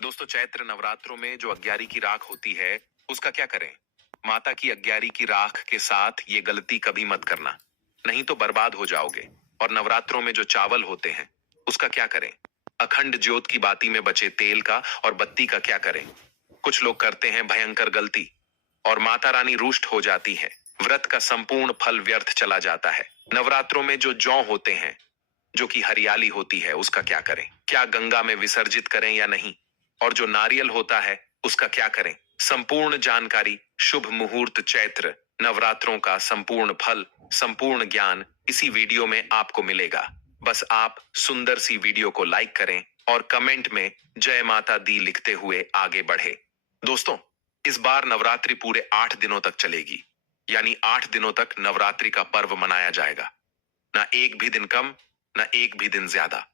दोस्तों, चैत्र नवरात्रों में जो अग्यारी की राख होती है, उसका क्या करें? माता की अग्यारी की राख के साथ ये गलती कभी मत करना, नहीं तो बर्बाद हो जाओगे। और नवरात्रों में जो चावल होते हैं, उसका क्या करें? अखंड ज्योत की बाती में बचे तेल का और बत्ती का क्या करें? कुछ लोग करते हैं भयंकर गलती और माता रानी रुष्ट हो जाती है। व्रत का संपूर्ण फल व्यर्थ चला जाता है। नवरात्रों में जो जौ होते हैं, जो कि हरियाली होती है, उसका क्या करें? क्या गंगा में विसर्जित करें या नहीं? और जो नारियल होता है, उसका क्या करें? संपूर्ण जानकारी, शुभ मुहूर्त, चैत्र नवरात्रों का संपूर्ण फल, संपूर्ण ज्ञान इसी वीडियो में आपको मिलेगा। बस आप सुंदर सी वीडियो को लाइक करें और कमेंट में जय माता दी लिखते हुए आगे बढ़े। दोस्तों, इस बार नवरात्रि पूरे 8 दिनों तक चलेगी, यानी 8 दिनों तक नवरात्रि का पर्व मनाया जाएगा। ना एक भी दिन कम, ना एक भी दिन ज्यादा।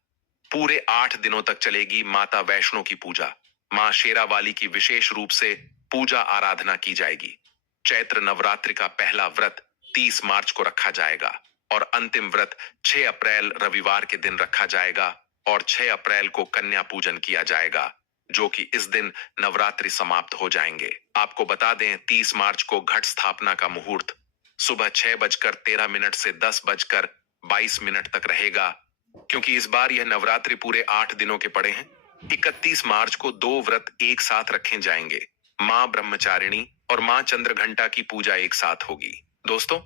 पूरे 8 दिनों तक चलेगी माता वैष्णो की पूजा। मां शेरावाली की विशेष रूप से पूजा आराधना की जाएगी। चैत्र नवरात्रि का पहला व्रत 30 मार्च को रखा जाएगा और अंतिम व्रत 6 अप्रैल रविवार के दिन रखा जाएगा और 6 अप्रैल को कन्या पूजन किया जाएगा, जो कि इस दिन नवरात्रि समाप्त हो जाएंगे। आपको बता दें, 30 मार्च को घट स्थापना का मुहूर्त सुबह 6:13 से 10:22 तक रहेगा। क्योंकि इस बार यह नवरात्रि पूरे 8 दिनों के पड़े हैं, 31 मार्च को 2 व्रत एक साथ रखे जाएंगे। मां ब्रह्मचारिणी और मां चंद्रघंटा की पूजा एक साथ होगी। दोस्तों,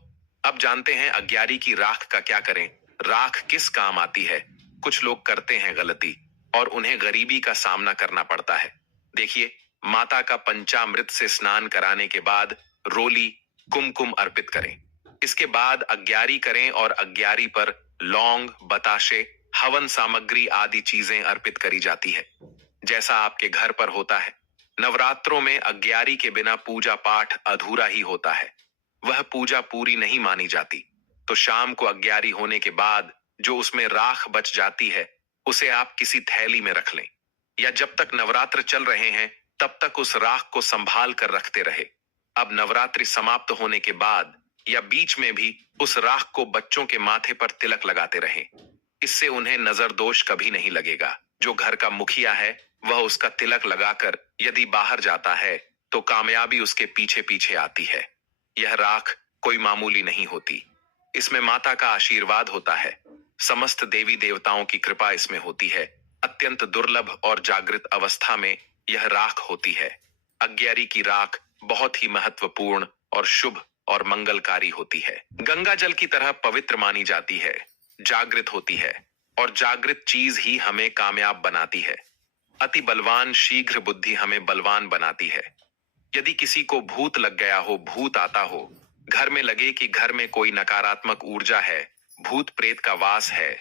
अब जानते हैं अग्यारी की राख का क्या करें। राख किस काम आती है? कुछ लोग करते हैं गलती और उन्हें गरीबी का सामना करना पड़ता है। देखिए, माता का पंचामृत से स्नान कराने के बाद रोली, कुमकुम अर्पित करें। इसके बाद अग्यारी करें और अग्यारी पर लौंग, बताशे, हवन सामग्री आदि चीजें अर्पित करी जाती है, जैसा आपके घर पर होता है। नवरात्रों में अग्यारी के बिना पूजा पाठ अधूरा ही होता है। वह पूजा पूरी नहीं मानी जाती। तो शाम को अग्यारी होने के बाद जो उसमें राख बच जाती है, उसे आप किसी थैली में रख लें, या जब तक नवरात्र चल रहे हैं तब तक उस राख को संभाल कर रखते रहे। अब नवरात्रि समाप्त होने के बाद या बीच में भी उस राख को बच्चों के माथे पर तिलक लगाते रहें। इससे उन्हें नजर दोष कभी नहीं लगेगा। जो घर का मुखिया है, वह उसका तिलक लगाकर यदि बाहर जाता है तो कामयाबी उसके पीछे पीछे आती है। यह राख कोई मामूली नहीं होती। इसमें माता का आशीर्वाद होता है। समस्त देवी देवताओं की कृपा इसमें होती है। अत्यंत दुर्लभ और जागृत अवस्था में यह राख होती है। अग्यारी की राख बहुत ही महत्वपूर्ण और शुभ और मंगलकारी होती है। गंगा जल की तरह पवित्र मानी जाती है, जागृत होती है और जागृत चीज ही हमें कामयाब बनाती है। अति बलवान शीघ्र बुद्धि हमें बलवान बनाती है। यदि किसी को भूत लग गया हो, भूत आता हो, घर में लगे कि घर में कोई नकारात्मक ऊर्जा है, भूत प्रेत का वास है,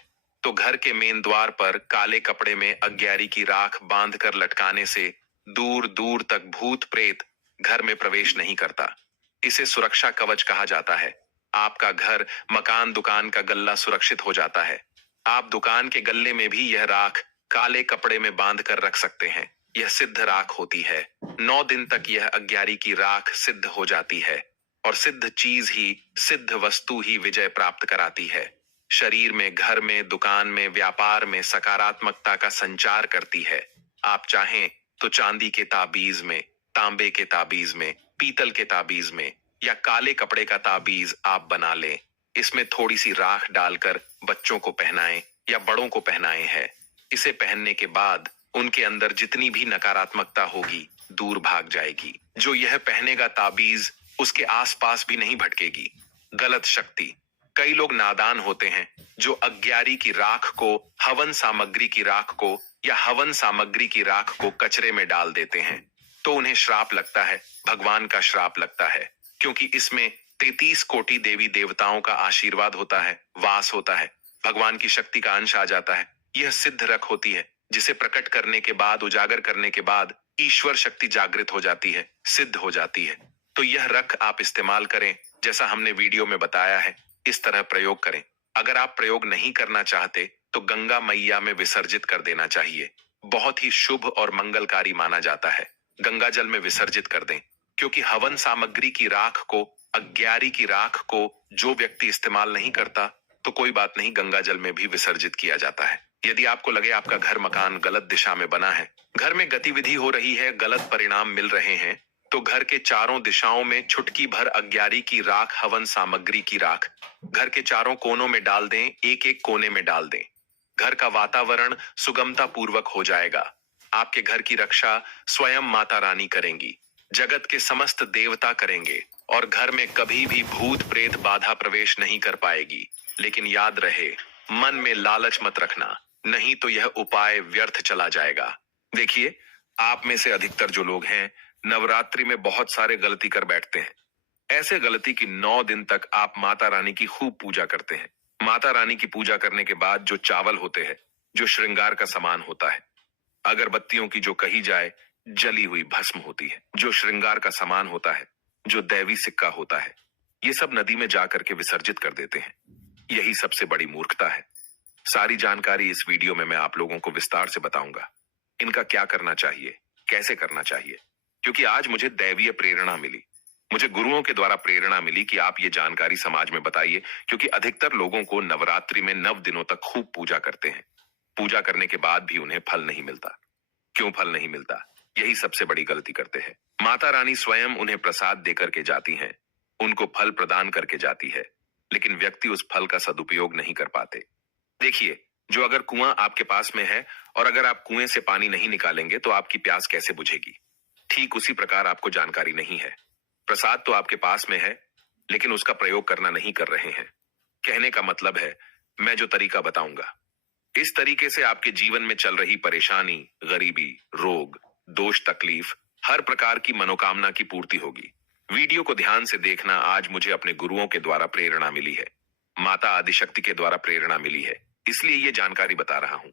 तो घर के मेन द्वार पर काले कपड़े में अग्यारी की राख बांध कर लटकाने से दूर दूर तक भूत प्रेत घर में प्रवेश नहीं करता। इसे सुरक्षा कवच कहा जाता है। आपका घर, मकान, दुकान का गल्ला सुरक्षित हो जाता है। आप दुकान के गल्ले में भी यह राख काले कपड़े में बांध कर रख सकते हैं। यह सिद्ध राख होती है। 9 दिन तक यह अग्यारी की राख सिद्ध हो जाती है और सिद्ध चीज ही, सिद्ध वस्तु ही विजय प्राप्त कराती है। शरीर में, घर में, दुकान में, व्यापार में सकारात्मकता का संचार करती है। आप चाहें तो चांदी के ताबीज में, तांबे के ताबीज में, पीतल के ताबीज में या काले कपड़े का ताबीज आप बना लें। इसमें थोड़ी सी राख डालकर बच्चों को पहनाएं या बड़ों को पहनाएं है। इसे पहनने के बाद उनके अंदर जितनी भी नकारात्मकता होगी दूर भाग जाएगी। जो यह पहनेगा ताबीज, उसके आसपास भी नहीं भटकेगी गलत शक्ति। कई लोग नादान होते हैं जो अग्यारी की राख को, हवन सामग्री की राख को या हवन सामग्री की राख को कचरे में डाल देते हैं, तो उन्हें श्राप लगता है, भगवान का श्राप लगता है। क्योंकि इसमें 33 कोटि देवी देवताओं का आशीर्वाद होता है, वास होता है, भगवान की शक्ति का अंश आ जाता है। यह सिद्ध रख होती है, जिसे प्रकट करने के बाद, उजागर करने के बाद ईश्वर शक्ति जागृत हो जाती है, सिद्ध हो जाती है। तो यह रख आप इस्तेमाल करें, जैसा हमने वीडियो में बताया है, इस तरह प्रयोग करें। अगर आप प्रयोग नहीं करना चाहते तो गंगा मैया में विसर्जित कर देना चाहिए। बहुत ही शुभ और मंगलकारी माना जाता है। गंगा जल में विसर्जित कर दें, क्योंकि हवन सामग्री की राख को, अग्यारी की राख को जो व्यक्ति इस्तेमाल नहीं करता, तो कोई बात नहीं, गंगा जल में भी विसर्जित किया जाता है। यदि आपको लगे आपका घर मकान गलत दिशा में बना है, घर में गतिविधि हो रही है, गलत परिणाम मिल रहे हैं, तो घर के चारों दिशाओं में चुटकी भर अग्यारी की राख, हवन सामग्री की राख घर के चारों कोनों में डाल दें, एक एक कोने में डाल दें। घर का वातावरण सुगमता पूर्वक हो जाएगा। आपके घर की रक्षा स्वयं माता रानी करेंगी, जगत के समस्त देवता करेंगे और घर में कभी भी भूत प्रेत बाधा प्रवेश नहीं कर पाएगी। लेकिन याद रहे, मन में लालच मत रखना, नहीं तो यह उपाय व्यर्थ चला जाएगा। देखिए, आप में से अधिकतर जो लोग हैं नवरात्रि में बहुत सारे गलती कर बैठते हैं। ऐसे गलती की 9 दिन तक आप माता रानी की खूब पूजा करते हैं। माता रानी की पूजा करने के बाद जो चावल होते हैं, जो श्रृंगार का सामान होता है, अगरबत्तियों की जो कही जाए जली हुई भस्म होती है, जो श्रृंगार का सामान होता है, जो दैवी सिक्का होता है, ये सब नदी में जाकर के विसर्जित कर देते हैं। यही सबसे बड़ी मूर्खता है। सारी जानकारी इस वीडियो में मैं आप लोगों को विस्तार से बताऊंगा। इनका क्या करना चाहिए, कैसे करना चाहिए, क्योंकि आज मुझे दैवीय प्रेरणा मिली। मुझे गुरुओं के द्वारा प्रेरणा मिली कि आप ये जानकारी समाज में बताइए, क्योंकि अधिकतर लोगों को नवरात्रि में 9 दिनों तक खूब पूजा करते हैं। पूजा करने के बाद भी उन्हें फल नहीं मिलता। क्यों फल नहीं मिलता? यही सबसे बड़ी गलती करते हैं। माता रानी स्वयं उन्हें प्रसाद देकर के जाती हैं, उनको फल प्रदान करके जाती है, लेकिन व्यक्ति उस फल का सदुपयोग नहीं कर पाते। देखिए, जो अगर कुआं आपके पास में है और अगर आप कुएं से पानी नहीं निकालेंगे तो आपकी प्यास कैसे बुझेगी? ठीक उसी प्रकार आपको जानकारी नहीं है। प्रसाद तो आपके पास में है, लेकिन उसका प्रयोग करना नहीं कर रहे हैं। कहने का मतलब है, मैं जो तरीका बताऊंगा, इस तरीके से आपके जीवन में चल रही परेशानी, गरीबी, रोग, दोष, तकलीफ, हर प्रकार की मनोकामना की पूर्ति होगी। वीडियो को ध्यान से देखना। आज मुझे अपने गुरुओं के द्वारा प्रेरणा मिली है, माता आदिशक्ति के द्वारा प्रेरणा मिली है, इसलिए ये जानकारी बता रहा हूं।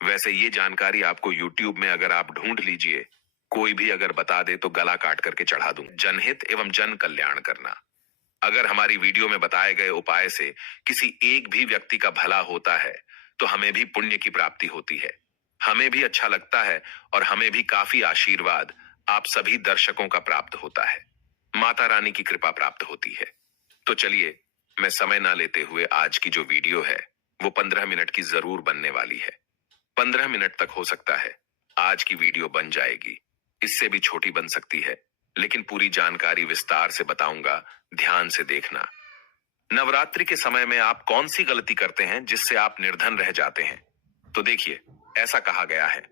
वैसे ये जानकारी आपको YouTube में अगर आप ढूंढ लीजिए, कोई भी अगर बता दे तो गला काट करके चढ़ा दूं। जनहित एवं जन कल्याण करना। अगर हमारी वीडियो में बताए गए उपाय से किसी एक भी व्यक्ति का भला होता है तो हमें भी पुण्य की प्राप्ति होती है, हमें भी अच्छा लगता है और हमें भी काफी आशीर्वाद आप सभी दर्शकों का प्राप्त होता है, माता रानी की कृपा प्राप्त होती है। तो चलिए, मैं समय ना लेते हुए आज की जो वीडियो है वो 15 मिनट की जरूर बनने वाली है। 15 मिनट तक हो सकता है आज की वीडियो बन जाएगी, इससे भी छोटी बन सकती है, लेकिन पूरी जानकारी विस्तार से बताऊंगा, ध्यान से देखना। नवरात्रि के समय में आप कौन सी गलती करते हैं जिससे आप निर्धन रह जाते हैं? तो देखिए, ऐसा कहा गया है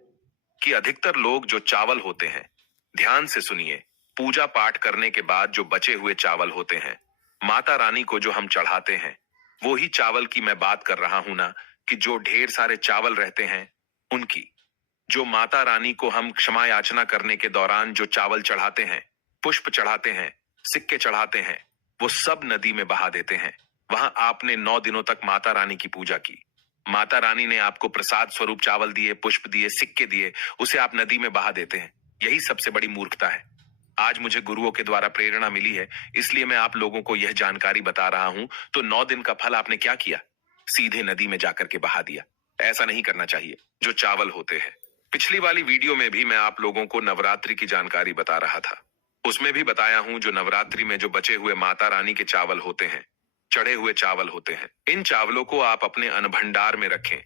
कि अधिकतर लोग जो चावल होते हैं, ध्यान से सुनिए, पूजा पाठ करने के बाद जो बचे हुए चावल होते हैं, माता रानी को जो हम चढ़ाते हैं, वो ही चावल की मैं बात कर रहा हूं ना, कि जो ढेर सारे चावल रहते हैं उनकी, जो माता रानी को हम क्षमा याचना करने के दौरान जो चावल चढ़ाते हैं, पुष्प चढ़ाते हैं, सिक्के चढ़ाते हैं, वो सब नदी में बहा देते हैं। वहां आपने 9 दिनों तक माता रानी की पूजा की, माता रानी ने आपको प्रसाद स्वरूप चावल दिए, पुष्प दिए, सिक्के दिए, उसे आप नदी में बहा देते हैं। यही सबसे बड़ी मूर्खता है। आज मुझे गुरुओं के द्वारा प्रेरणा मिली है, इसलिए मैं आप लोगों को यह जानकारी बता रहा हूं। तो 9 दिन का फल आपने क्या किया? सीधे नदी में जाकर के बहा दिया। ऐसा नहीं करना चाहिए। जो चावल होते हैं, पिछली वाली वीडियो में भी मैं आप लोगों को नवरात्रि की जानकारी बता रहा था, उसमें भी बताया हूं जो नवरात्रि में जो बचे हुए माता रानी के चावल होते हैं, चढ़े हुए चावल होते हैं, इन चावलों को आप अपने अनभंडार में रखें।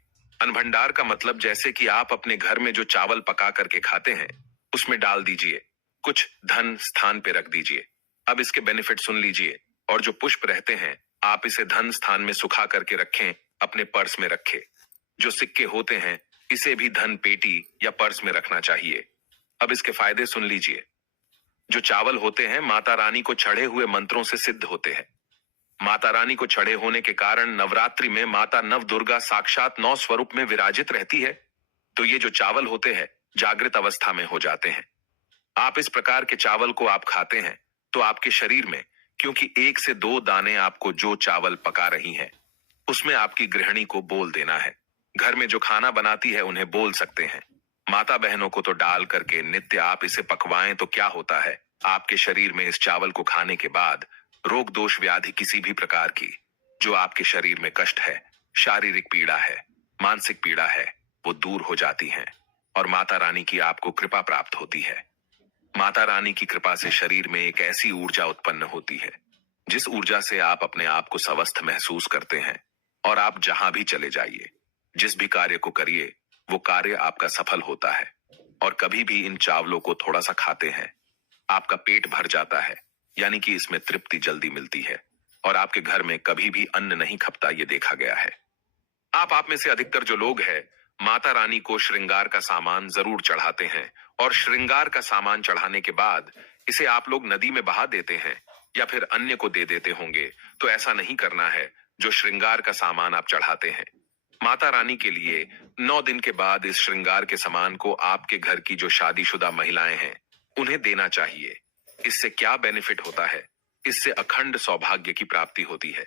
अनभंडार का मतलब जैसे कि आप अपने घर में जो चावल पका करके खाते हैं उसमें डाल दीजिए, कुछ धन स्थान पे रख दीजिए। अब इसके बेनिफिट सुन लीजिए। और जो पुष्प रहते हैं, आप इसे धन स्थान में सुखा करके रखें, अपने पर्स में रखें। जो सिक्के होते हैं, इसे भी धन पेटी या पर्स में रखना चाहिए। अब इसके फायदे सुन लीजिए। जो चावल होते हैं, माता रानी को चढ़े हुए मंत्रों से सिद्ध होते हैं। माता रानी को चढ़े होने के कारण नवरात्रि में माता नव दुर्गा साक्षात 9 स्वरूप में विराजित रहती है। तो ये जो चावल होते हैं, जागृत अवस्था में हो जाते हैं। आप इस प्रकार के चावल को आप खाते हैं तो आपके शरीर में, क्योंकि 1 से 2 दाने आपको जो चावल पका रही हैं, उसमें आपकी गृहिणी को बोल देना है। घर में जो खाना बनाती है उन्हें बोल सकते हैं। माता बहनों को तो डाल करके नित्य आप इसे पकवाएं तो क्या होता है, आपके शरीर में इस चावल को खाने के बाद रोग दोष व्याधि किसी भी प्रकार की जो आपके शरीर में कष्ट है, शारीरिक पीड़ा है, मानसिक पीड़ा है, वो दूर हो जाती हैं और माता रानी की आपको कृपा प्राप्त होती है। माता रानी की कृपा से शरीर में एक ऐसी ऊर्जा उत्पन्न होती है जिस ऊर्जा से आप अपने आप को स्वस्थ महसूस करते हैं और आप जहां भी चले जाइए, जिस भी कार्य को करिए वो कार्य आपका सफल होता है। और कभी भी इन चावलों को थोड़ा सा खाते हैं, आपका पेट भर जाता है, यानी कि इसमें तृप्ति जल्दी मिलती है और आपके घर में कभी भी अन्न नहीं खपता, ये देखा गया है। आप में से अधिकतर जो लोग हैं, माता रानी को श्रृंगार का सामान जरूर चढ़ाते हैं और श्रृंगार का सामान चढ़ाने के बाद इसे आप लोग नदी में बहा देते हैं या फिर अन्य को दे देते होंगे। तो ऐसा नहीं करना है। जो श्रृंगार का सामान आप चढ़ाते हैं माता रानी के लिए, 9 दिन के बाद इस श्रृंगार के सामान को आपके घर की जो शादीशुदा महिलाएं हैं उन्हें देना चाहिए। इससे क्या बेनिफिट होता है? इससे अखंड सौभाग्य की प्राप्ति होती है।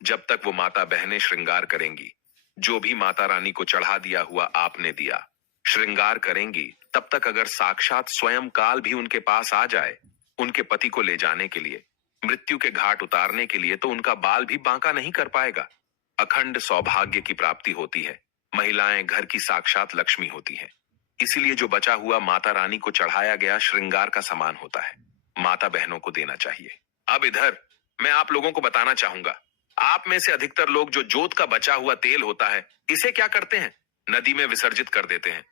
जब तक वो माता बहनें श्रृंगार करेंगी, जो भी माता रानी को चढ़ा दिया हुआ आपने दिया, श्रृंगार करेंगी, तब तक अगर साक्षात स्वयं काल भी उनके पास आ जाए उनके पति को ले जाने के लिए, मृत्यु के घाट उतारने के लिए, तो उनका बाल भी बांका नहीं कर पाएगा। अखंड सौभाग्य की प्राप्ति होती है। महिलाएं घर की साक्षात लक्ष्मी होती हैं। इसीलिए जो बचा हुआ माता रानी को चढ़ाया गया श्रृंगार का सामान होता है, माता बहनों को देना चाहिए। अब इधर मैं आप लोगों को बताना चाहूंगा, आप में से अधिकतर लोग जो जोत का बचा हुआ तेल होता है, इसे क्या करते हैं? नदी में विसर्जित कर देते हैं।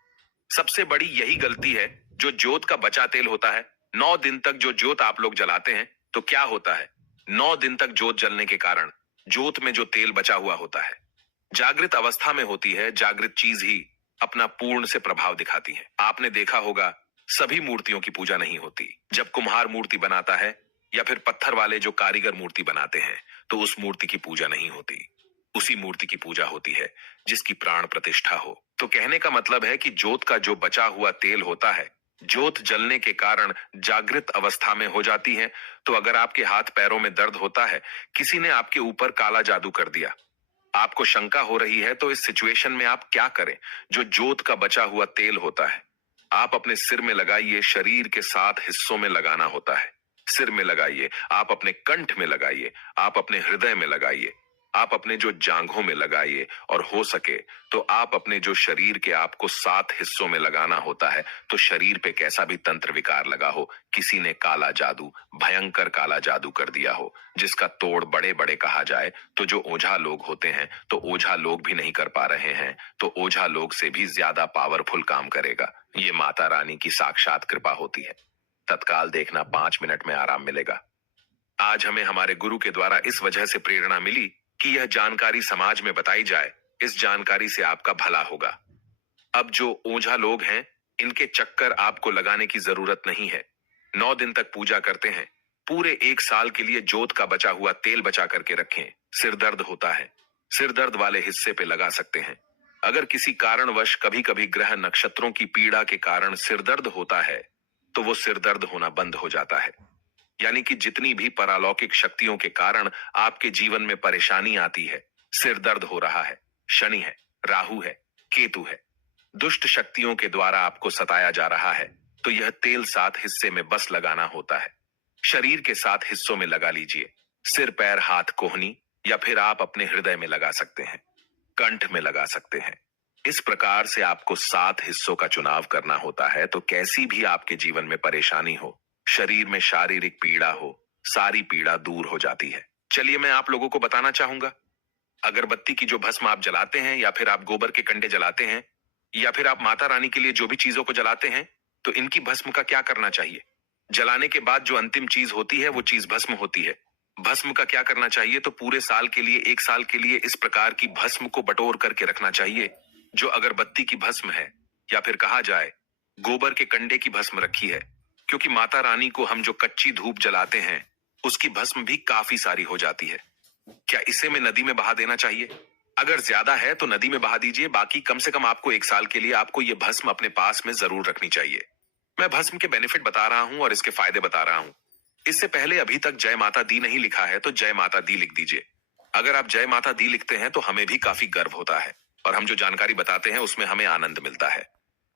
सबसे बड़ी यही गलती है। जो जोत का बचा तेल होता है, 9 दिन तक जो जोत आप लोग जलाते हैं, तो क्या होता है? 9 दिन तक जोत जलने के कारण जोत में जो तेल बचा हुआ होता है, जागृत अवस्था में होती है, जागृत चीज ही अपना पूर्ण से प्रभाव दिखाती है। आपने देखा होगा सभी मूर्तियों की पूजा नहीं होती। जब कुम्हार मूर्ति बनाता है या फिर पत्थर वाले जो कारीगर मूर्ति बनाते हैं, तो उस मूर्ति की पूजा नहीं होती। उसी मूर्ति की पूजा होती है जिसकी प्राण प्रतिष्ठा हो। तो कहने का मतलब है कि जोत का जो बचा हुआ तेल होता है, जोत जलने के कारण जागृत अवस्था में हो जाती है। तो अगर आपके हाथ पैरों में दर्द होता है, किसी ने आपके ऊपर काला जादू कर दिया, आपको शंका हो रही है, तो इस सिचुएशन में आप क्या करें? जो जोत का बचा हुआ तेल होता है, आप अपने सिर में लगाइए। शरीर के 7 हिस्सों में लगाना होता है। सिर में लगाइए, आप अपने कंठ में लगाइए, आप अपने हृदय में लगाइए, आप अपने जो जांघों में लगाइए, और हो सके तो आप अपने जो शरीर के आपको 7 हिस्सों में लगाना होता है। तो शरीर पे कैसा भी तंत्र विकार लगा हो, किसी ने काला जादू, भयंकर काला जादू कर दिया हो, जिसका तोड़ बड़े बड़े कहा जाए, तो जो ओझा लोग होते हैं, तो ओझा लोग भी नहीं कर पा रहे हैं, तो ओझा लोग से भी ज्यादा पावरफुल काम करेगा। ये माता रानी की साक्षात कृपा होती है। तत्काल देखना, 5 मिनट में आराम मिलेगा। आज हमें हमारे गुरु के द्वारा इस वजह से प्रेरणा मिली कि यह जानकारी समाज में बताई जाए। इस जानकारी से आपका भला होगा। अब जो ओझा लोग हैं, इनके चक्कर आपको लगाने की जरूरत नहीं है। 9 दिन तक पूजा करते हैं। पूरे 1 साल के लिए जोत का बचा हुआ तेल बचा करके रखें। सिर दर्द होता है, सिर दर्द वाले हिस्से पे लगा सकते हैं। अगर किसी कारणवश कभी कभी ग्रह नक्षत्रों की पीड़ा के कारण सिर दर्द होता है, तो वो सिर दर्द होना बंद हो जाता है। यानी कि जितनी भी परालौकिक शक्तियों के कारण आपके जीवन में परेशानी आती है, सिर दर्द हो रहा है, शनि है, राहु है, केतु है, दुष्ट शक्तियों के द्वारा आपको सताया जा रहा है, तो यह तेल 7 हिस्से में बस लगाना होता है। शरीर के 7 हिस्सों में लगा लीजिए। सिर, पैर, हाथ, कोहनी, या फिर आप अपने हृदय में लगा सकते हैं, कंठ में लगा सकते हैं। इस प्रकार से आपको 7 हिस्सों का चुनाव करना होता है। तो कैसी भी आपके जीवन में परेशानी हो, शरीर में शारीरिक पीड़ा हो, सारी पीड़ा दूर हो जाती है। चलिए मैं आप लोगों को बताना चाहूंगा, अगरबत्ती की जो भस्म आप जलाते हैं, या फिर आप गोबर के कंडे जलाते हैं, या फिर आप माता रानी के लिए जो भी चीजों को जलाते हैं, तो इनकी भस्म का क्या करना चाहिए? जलाने के बाद जो अंतिम चीज होती है वो चीज भस्म होती है। भस्म का क्या करना चाहिए? तो पूरे साल के लिए, 1 साल के लिए इस प्रकार की भस्म को बटोर करके रखना चाहिए। जो अगरबत्ती की भस्म है, या फिर कहा जाए गोबर के कंडे की भस्म रखी है, क्योंकि माता रानी को हम जो कच्ची धूप जलाते हैं उसकी भस्म भी काफी सारी हो जाती है। क्या इसे में नदी में बहा देना चाहिए? अगर ज्यादा है तो नदी में बहा दीजिए। बाकी कम से कम आपको 1 साल के लिए आपको ये भस्म अपने पास में जरूर रखनी चाहिए। मैं भस्म के बेनिफिट बता रहा हूं और इसके फायदे बता रहा हूं। इससे पहले अभी तक जय माता दी नहीं लिखा है तो जय माता दी लिख दीजिए। अगर आप जय माता दी लिखते हैं तो हमें भी काफी गर्व होता है, और हम जो जानकारी बताते हैं उसमें हमें आनंद मिलता है।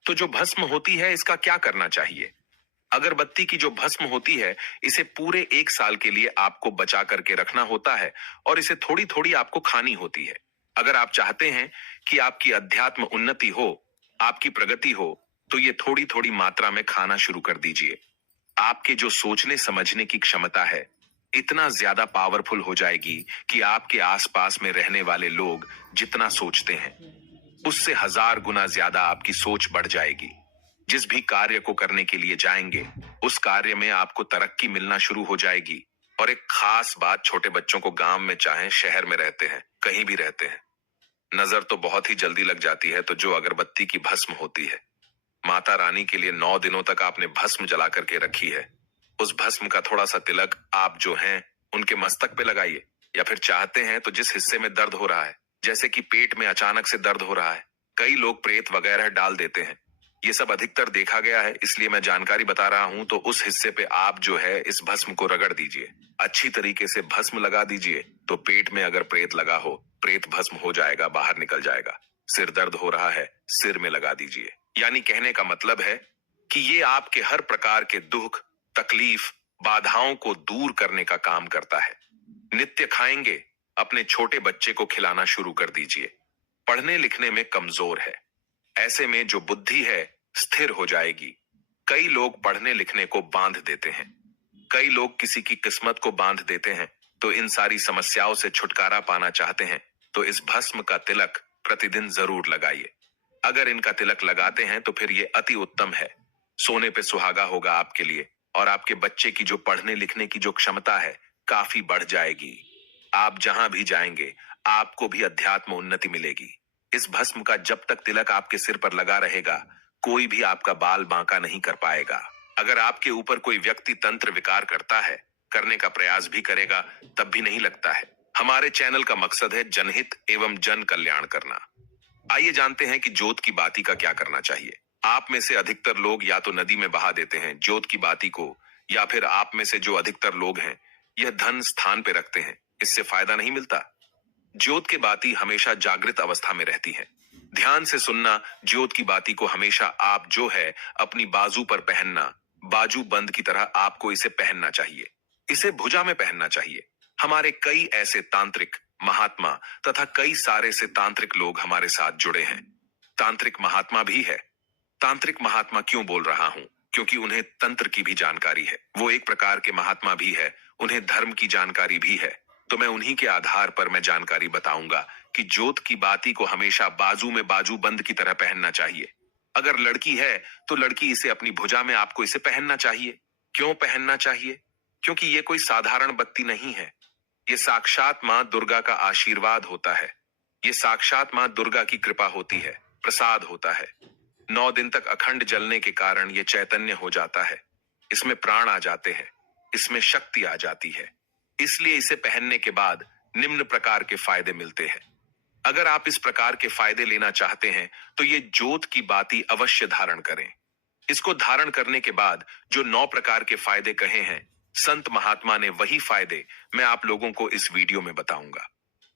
तो जो भस्म होती है, इसका क्या करना चाहिए? अगरबत्ती की जो भस्म होती है, इसे पूरे 1 साल के लिए आपको बचा करके रखना होता है, और इसे थोड़ी थोड़ी आपको खानी होती है। अगर आप चाहते हैं कि आपकी अध्यात्म उन्नति हो, आपकी प्रगति हो, तो ये थोड़ी थोड़ी मात्रा में खाना शुरू कर दीजिए। आपके जो सोचने समझने की क्षमता है इतना ज्यादा पावरफुल हो जाएगी कि आपके आसपास में रहने वाले लोग जितना सोचते हैं उससे 1000 गुना ज्यादा आपकी सोच बढ़ जाएगी। जिस भी कार्य को करने के लिए जाएंगे, उस कार्य में आपको तरक्की मिलना शुरू हो जाएगी। और एक खास बात, छोटे बच्चों को गांव में चाहे शहर में रहते हैं, कहीं भी रहते हैं, नजर तो बहुत ही जल्दी लग जाती है। तो जो अगरबत्ती की भस्म होती है, माता रानी के लिए 9 दिनों तक आपने भस्म जला करके रखी है, उस भस्म का थोड़ा सा तिलक आप जो हैं उनके मस्तक पे लगाइए। या फिर चाहते हैं तो जिस हिस्से में दर्द हो रहा है, जैसे कि पेट में अचानक से दर्द हो रहा है, कई लोग प्रेत वगैरह डाल देते हैं, ये सब अधिकतर देखा गया है, इसलिए मैं जानकारी बता रहा हूं। तो उस हिस्से पे आप जो है इस भस्म को रगड़ दीजिए, अच्छी तरीके से भस्म लगा दीजिए। तो पेट में अगर प्रेत लगा हो, प्रेत भस्म हो जाएगा, बाहर निकल जाएगा। सिर दर्द हो रहा है, सिर में लगा दीजिए। यानी कहने का मतलब है कि ये आपके हर प्रकार के दुख, तकलीफ, बाधाओं को दूर करने का काम करता है। नित्य खाएंगे, अपने छोटे बच्चे को खिलाना शुरू कर दीजिए। पढ़ने लिखने में कमजोर है, ऐसे में जो बुद्धि है स्थिर हो जाएगी। कई लोग पढ़ने लिखने को बांध देते हैं, कई लोग किसी की किस्मत को बांध देते हैं। तो इन सारी समस्याओं से छुटकारा पाना चाहते हैं तो इस भस्म का तिलक प्रतिदिन जरूर लगाइए। अगर इनका तिलक लगाते हैं तो फिर ये अति उत्तम है। सोने पे सुहागा होगा आपके लिए, और आपके बच्चे की जो पढ़ने लिखने की जो क्षमता है काफी बढ़ जाएगी। आप जहां भी जाएंगे आपको भी अध्यात्म उन्नति मिलेगी। इस भस्म का जब तक तिलक आपके सिर पर लगा रहेगा, कोई भी आपका बाल बांका नहीं कर पाएगा। अगर आपके ऊपर कोई व्यक्ति तंत्र विकार करता है, करने का प्रयास भी करेगा, तब भी नहीं लगता है। हमारे चैनल का मकसद है जनहित एवं जन कल्याण करना। आइए जानते हैं कि जोत की बाती का क्या करना चाहिए। आप में से अधिकतर लोग या तो नदी में बहा देते हैं जोत की बाती को, या फिर आप में से जो अधिकतर लोग हैं यह धन स्थान पे रखते हैं, इससे फायदा नहीं मिलता। ज्योत की बाती हमेशा जागृत अवस्था में रहती है। ध्यान से सुनना, ज्योत की बाती को हमेशा आप जो है अपनी बाजू पर पहनना, बाजू बंद की तरह आपको इसे पहनना चाहिए। इसे भुजा में पहनना चाहिए। हमारे कई ऐसे तांत्रिक महात्मा तथा कई सारे से तांत्रिक लोग हमारे साथ जुड़े हैं। तांत्रिक महात्मा भी है। तांत्रिक महात्मा क्यों बोल रहा हूं? क्योंकि उन्हें तंत्र की भी जानकारी है। वो एक प्रकार के महात्मा भी है, उन्हें धर्म की जानकारी भी है। तो मैं उन्हीं के आधार पर मैं जानकारी बताऊंगा कि जोत की बाती को हमेशा बाजू में बाजू बंद की तरह पहनना चाहिए। अगर लड़की है तो लड़की इसे अपनी भुजा में आपको इसे पहनना चाहिए। क्यों पहनना चाहिए? क्योंकि ये कोई साधारण बत्ती नहीं है, ये साक्षात मां दुर्गा का आशीर्वाद होता है। ये साक्षात मां दुर्गा की कृपा होती है, प्रसाद होता है। 9 दिन तक अखंड जलने के कारण ये चैतन्य हो जाता है, इसमें प्राण आ जाते हैं, इसमें शक्ति आ जाती है। इसलिए इसे पहनने के बाद निम्न प्रकार के फायदे मिलते हैं। अगर आप इस प्रकार के फायदे लेना चाहते हैं तो ये जोत की बाती अवश्य धारण करें। इसको धारण करने के बाद जो 9 प्रकार के फायदे कहे हैं संत महात्मा ने, वही फायदे मैं आप लोगों को इस वीडियो में बताऊंगा।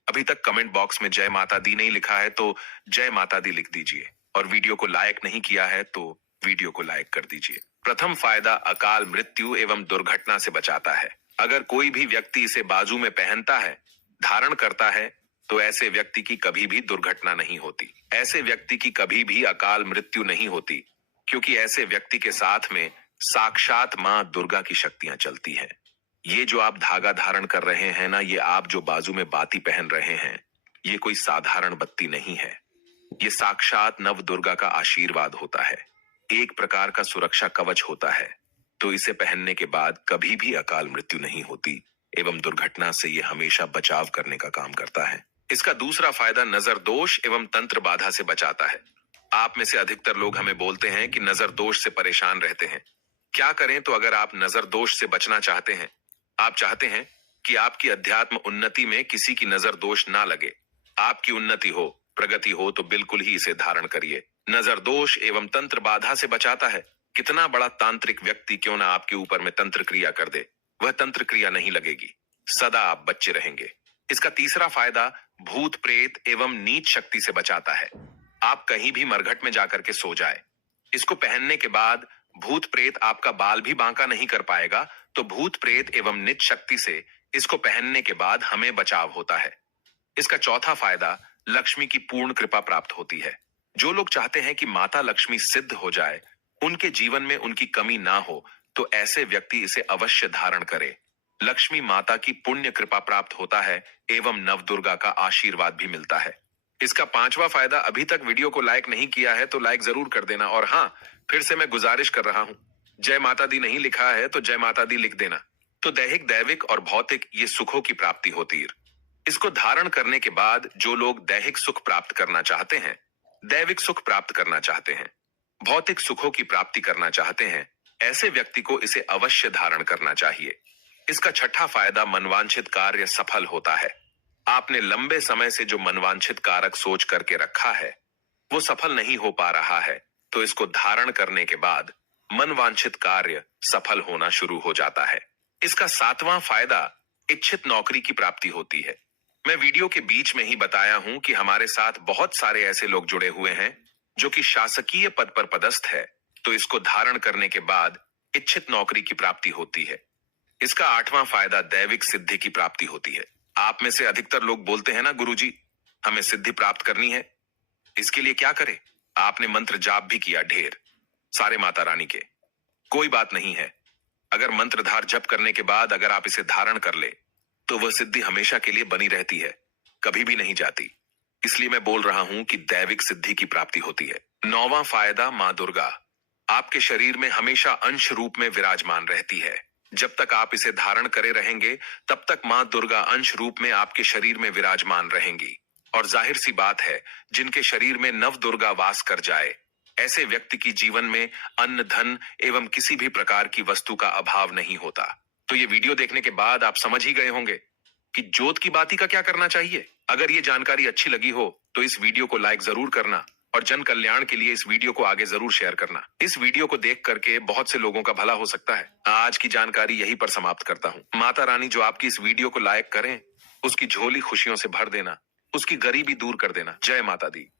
अभी तक कमेंट बॉक्स में जय माता दी नहीं लिखा है तो जय माता दी लिख दीजिए, और वीडियो को लाइक नहीं किया है तो वीडियो को लाइक कर दीजिए। प्रथम फायदा, अकाल मृत्यु एवं दुर्घटना से बचाता है। अगर कोई भी व्यक्ति इसे बाजू में पहनता है, धारण करता है, तो ऐसे व्यक्ति की कभी भी दुर्घटना नहीं होती, ऐसे व्यक्ति की कभी भी अकाल मृत्यु नहीं होती, क्योंकि ऐसे व्यक्ति के साथ में साक्षात मां दुर्गा की शक्तियां चलती हैं। ये जो आप धागा धारण कर रहे हैं ना, ये आप जो बाजू में बाती पहन रहे हैं, ये कोई साधारण बत्ती नहीं है। ये साक्षात नव दुर्गा का आशीर्वाद होता है, एक प्रकार का सुरक्षा कवच होता है। तो इसे पहनने के बाद कभी भी अकाल मृत्यु नहीं होती एवं दुर्घटना से ये हमेशा बचाव करने का काम करता है। इसका दूसरा फायदा, नजर दोष एवं तंत्र बाधा से बचाता है। आप में से अधिकतर लोग हमें बोलते हैं कि नजर दोष से परेशान रहते हैं। क्या करें? तो अगर आप नजर दोष से बचना चाहते हैं, आप चाहते हैं कि आपकी अध्यात्म उन्नति में किसी की नजर दोष ना लगे, आपकी उन्नति हो, प्रगति हो, तो बिल्कुल ही इसे धारण करिए। नजर दोष एवं तंत्र बाधा से बचाता है। कितना बड़ा तांत्रिक व्यक्ति क्यों ना आपके ऊपर में तंत्र क्रिया कर दे, वह तंत्र क्रिया नहीं लगेगी, सदा आप बच्चे रहेंगे। इसका तीसरा फायदा, भूत प्रेत एवं नीच शक्ति से बचाता है। आप कहीं भी मरघट में जाकर के सो जाए, इसको पहनने के बाद भूत प्रेत आपका बाल भी बांका नहीं कर पाएगा। तो भूत प्रेत एवं नीच शक्ति से इसको पहनने के बाद हमें बचाव होता है। इसका चौथा फायदा, लक्ष्मी की पूर्ण कृपा प्राप्त होती है। जो लोग चाहते हैं कि माता लक्ष्मी सिद्ध हो जाए, उनके जीवन में उनकी कमी ना हो, तो ऐसे व्यक्ति इसे अवश्य धारण करे। लक्ष्मी माता की पुण्य कृपा प्राप्त होता है एवं नवदुर्गा का आशीर्वाद भी मिलता है। इसका पांचवा फायदा, अभी तक वीडियो को लाइक नहीं किया है तो लाइक जरूर कर देना। और हाँ, फिर से मैं गुजारिश कर रहा हूं, जय माता दी नहीं लिखा है तो जय माता दी लिख देना। तो दैहिक, दैविक और भौतिक ये सुखों की प्राप्ति होती है। इसको धारण करने के बाद जो लोग दैहिक सुख प्राप्त करना चाहते हैं, दैविक सुख प्राप्त करना चाहते हैं, भौतिक सुखों की प्राप्ति करना चाहते हैं, ऐसे व्यक्ति को इसे अवश्य धारण करना चाहिए। इसका छठा फायदा, मनवांछित कार्य सफल होता है। आपने लंबे समय से जो मनवांछित कारक सोच करके रखा है वो सफल नहीं हो पा रहा है, तो इसको धारण करने के बाद मनवांछित कार्य सफल होना शुरू हो जाता है। इसका सातवां फायदा, इच्छित नौकरी की प्राप्ति होती है। मैं वीडियो के बीच में ही बताया हूं कि हमारे साथ बहुत सारे ऐसे लोग जुड़े हुए हैं जो कि शासकीय पद पर पदस्थ है, तो इसको धारण करने के बाद इच्छित नौकरी की प्राप्ति होती है। इसका आठवां फायदा, दैविक सिद्धि की प्राप्ति होती है। आप में से अधिकतर लोग बोलते हैं ना, गुरुजी हमें सिद्धि प्राप्त करनी है, इसके लिए क्या करें? आपने मंत्र जाप भी किया ढेर सारे माता रानी के, कोई बात नहीं है। अगर मंत्रधार जप करने के बाद अगर आप इसे धारण कर ले तो वह सिद्धि हमेशा के लिए बनी रहती है, कभी भी नहीं जाती। इसलिए मैं बोल रहा हूं कि दैविक सिद्धि की प्राप्ति होती है। नौवां फायदा, मां दुर्गा आपके शरीर में हमेशा अंश रूप में विराजमान रहती है। जब तक आप इसे धारण करे रहेंगे तब तक मां दुर्गा अंश रूप में आपके शरीर में विराजमान रहेंगी। और जाहिर सी बात है, जिनके शरीर में नव दुर्गा वास कर जाए, ऐसे व्यक्ति की जीवन में अन्न, धन एवं किसी भी प्रकार की वस्तु का अभाव नहीं होता। तो ये वीडियो देखने के बाद आप समझ ही गए होंगे कि जोत की बाती का क्या करना चाहिए। अगर ये जानकारी अच्छी लगी हो तो इस वीडियो को लाइक जरूर करना और जन कल्याण के लिए इस वीडियो को आगे जरूर शेयर करना। इस वीडियो को देख करके बहुत से लोगों का भला हो सकता है। आज की जानकारी यहीं पर समाप्त करता हूँ। माता रानी जो आपकी इस वीडियो को लाइक करें, उसकी झोली खुशियों से भर देना, उसकी गरीबी दूर कर देना। जय माता दी।